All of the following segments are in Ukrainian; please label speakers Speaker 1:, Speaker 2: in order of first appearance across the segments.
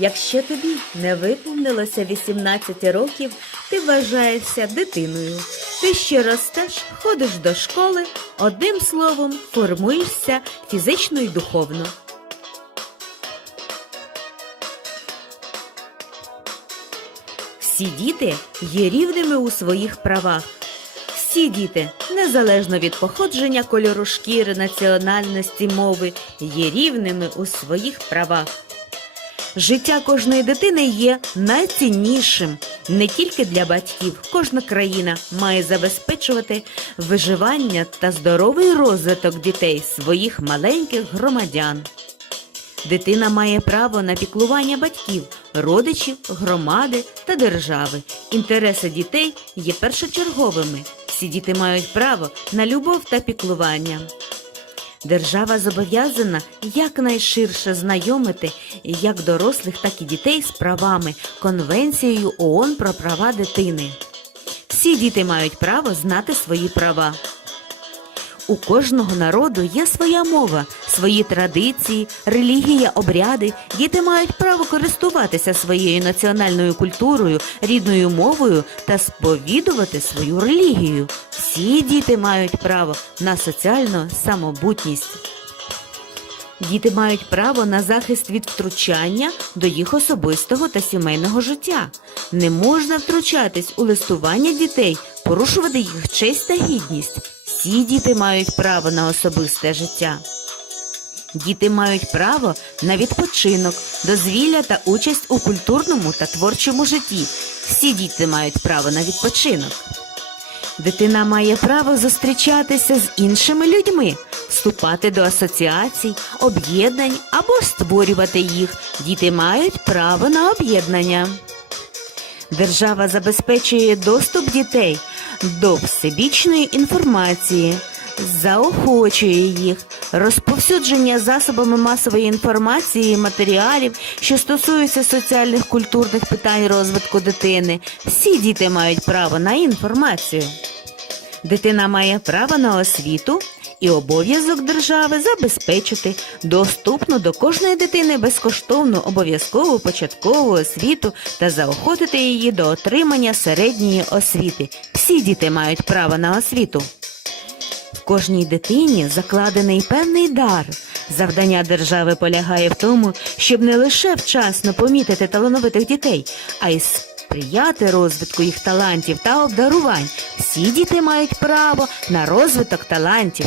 Speaker 1: Якщо тобі не виповнилося 18 років, ти вважаєшся дитиною. Ти ще ростеш, ходиш до школи, одним словом, формуєшся фізично і духовно. Всі діти є рівними у своїх правах. Всі діти, незалежно від походження кольору шкіри, національності, мови, є рівними у своїх правах. Життя кожної дитини є найціннішим не тільки для батьків. Кожна країна має забезпечувати виживання та здоровий розвиток дітей своїх маленьких громадян. Дитина має право на піклування батьків, родичів, громади та держави. Інтереси дітей є першочерговими. Всі діти мають право на любов та піклування. Держава зобов'язана якнайширше знайомити як дорослих, так і дітей з правами Конвенцією ООН про права дитини. Всі діти мають право знати свої права. У кожного народу є своя мова, свої традиції, релігія, обряди. Діти мають право користуватися своєю національною культурою, рідною мовою та сповідувати свою релігію. Всі діти мають право на соціальну самобутність. Діти мають право на захист від втручання до їх особистого та сімейного життя. Не можна втручатись у листування дітей, порушувати їх честь та гідність. Всі діти мають право на особисте життя. Діти мають право на відпочинок, дозвілля та участь у культурному та творчому житті. Всі діти мають право на відпочинок. Дитина має право зустрічатися з іншими людьми, вступати до асоціацій, об'єднань або створювати їх. Діти мають право на об'єднання. Держава забезпечує доступ дітей до всебічної інформації, заохочує їх, розповсюдження засобами масової інформації, і матеріалів, що стосуються соціальних культурних питань розвитку дитини. Всі діти мають право на інформацію. Дитина має право на освіту і обов'язок держави забезпечити доступну до кожної дитини безкоштовну обов'язкову початкову освіту та заохотити її до отримання середньої освіти. Всі діти мають право на освіту. В кожній дитині закладений певний дар. Завдання держави полягає в тому, щоб не лише вчасно помітити талановитих дітей, а й сприяти розвитку їх талантів та обдарувань. Всі діти мають право на розвиток талантів.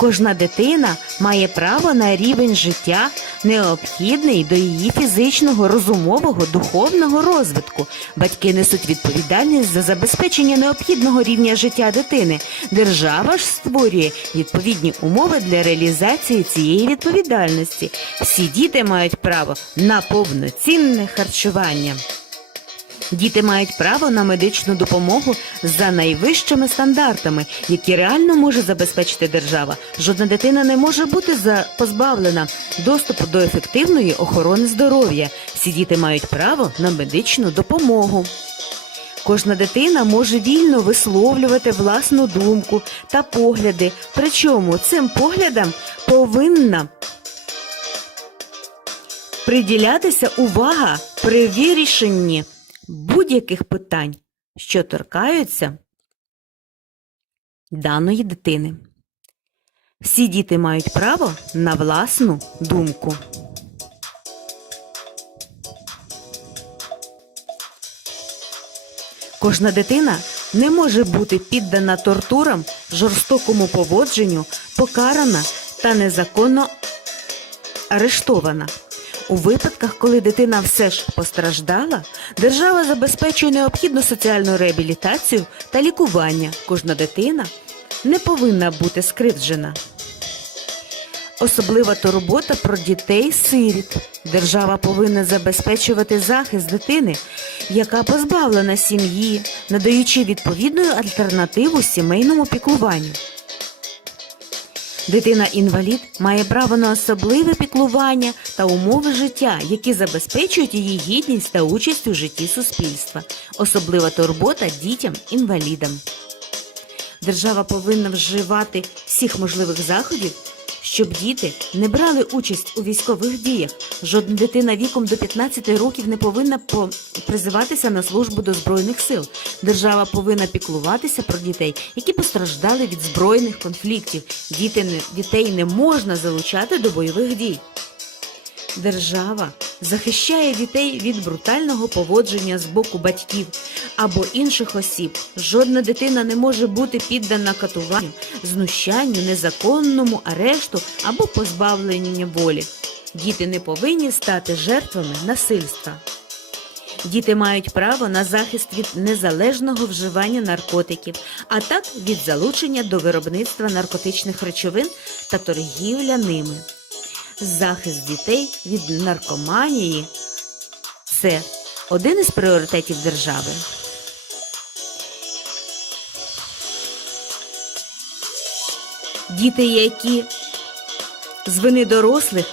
Speaker 1: Кожна дитина має право на рівень життя, необхідний до її фізичного, розумового, духовного розвитку. Батьки несуть відповідальність за забезпечення необхідного рівня життя дитини. Держава ж створює відповідні умови для реалізації цієї відповідальності. Всі діти мають право на повноцінне харчування. Діти мають право на медичну допомогу за найвищими стандартами, які реально може забезпечити держава. Жодна дитина не може бути за- позбавлена доступу до ефективної охорони здоров'я. Всі діти мають право на медичну допомогу. Кожна дитина може вільно висловлювати власну думку та погляди. Причому цим поглядам повинна приділятися увага при вирішенні будь-яких питань, що торкаються даної дитини. Всі діти мають право на власну думку. Кожна дитина не може бути піддана тортурам, жорстокому поводженню, покарана та незаконно арештована. У випадках, коли дитина все ж постраждала, держава забезпечує необхідну соціальну реабілітацію та лікування. Кожна дитина не повинна бути скривджена. Особлива турбота про дітей-сиріт. Держава повинна забезпечувати захист дитини, яка позбавлена сім'ї, надаючи відповідну альтернативу сімейному піклуванню. Дитина-інвалід має право на особливе піклування та умови життя, які забезпечують її гідність та участь у житті суспільства. Особлива турбота дітям-інвалідам. Держава повинна вживати всіх можливих заходів, щоб діти не брали участь у військових діях. Жодна дитина віком до 15 років не повинна по- призиватися на службу до збройних сил. Держава повинна піклуватися про дітей, які постраждали від збройних конфліктів. Діти дітей не можна залучати до бойових дій. Держава захищає дітей від брутального поводження з боку батьків або інших осіб. Жодна дитина не може бути піддана катуванню, знущанню, незаконному арешту або позбавленню волі. Діти не повинні стати жертвами насильства. Діти мають право на захист від незалежного вживання наркотиків, а так від залучення до виробництва наркотичних речовин та торгівля ними. Захист дітей від наркоманії це один із пріоритетів держави. Діти, які з вини дорослих,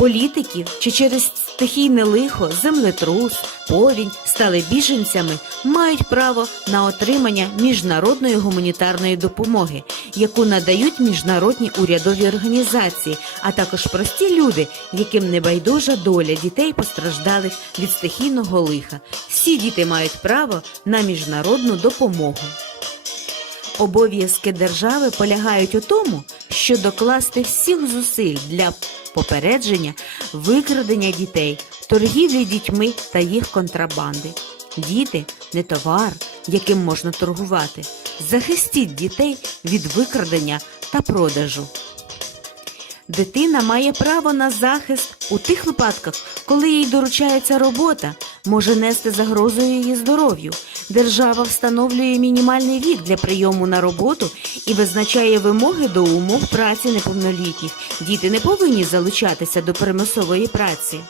Speaker 1: політиків чи через стихійне лихо, землетрус, повінь стали біженцями, мають право на отримання міжнародної гуманітарної допомоги, яку надають міжнародні урядові організації, а також прості люди, яким не байдужа доля дітей постраждалих від стихійного лиха. Всі діти мають право на міжнародну допомогу. Обов'язки держави полягають у тому, що докласти всіх зусиль для попередження викрадення дітей, торгівлі дітьми та їх контрабанди. Діти не товар, яким можна торгувати. Захистіть дітей від викрадення та продажу. Дитина має право на захист у тих випадках, коли їй доручається робота, може нести загрозу її здоров'ю. Держава встановлює мінімальний вік для прийому на роботу і визначає вимоги до умов праці неповнолітніх. Діти не повинні залучатися до примусової праці.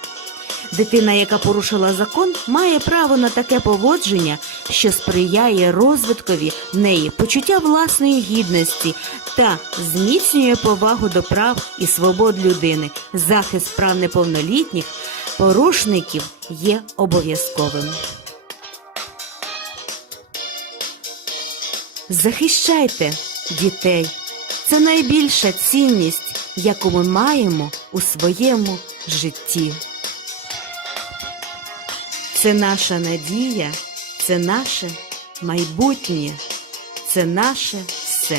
Speaker 1: Дитина, яка порушила закон, має право на таке поводження, що сприяє розвиткові в неї почуття власної гідності та зміцнює повагу до прав і свобод людини. Захист прав неповнолітніх порушників є обов'язковим. Захищайте дітей. Це найбільша цінність, яку ми маємо у своєму житті. Це наша надія, це наше майбутнє, це наше все.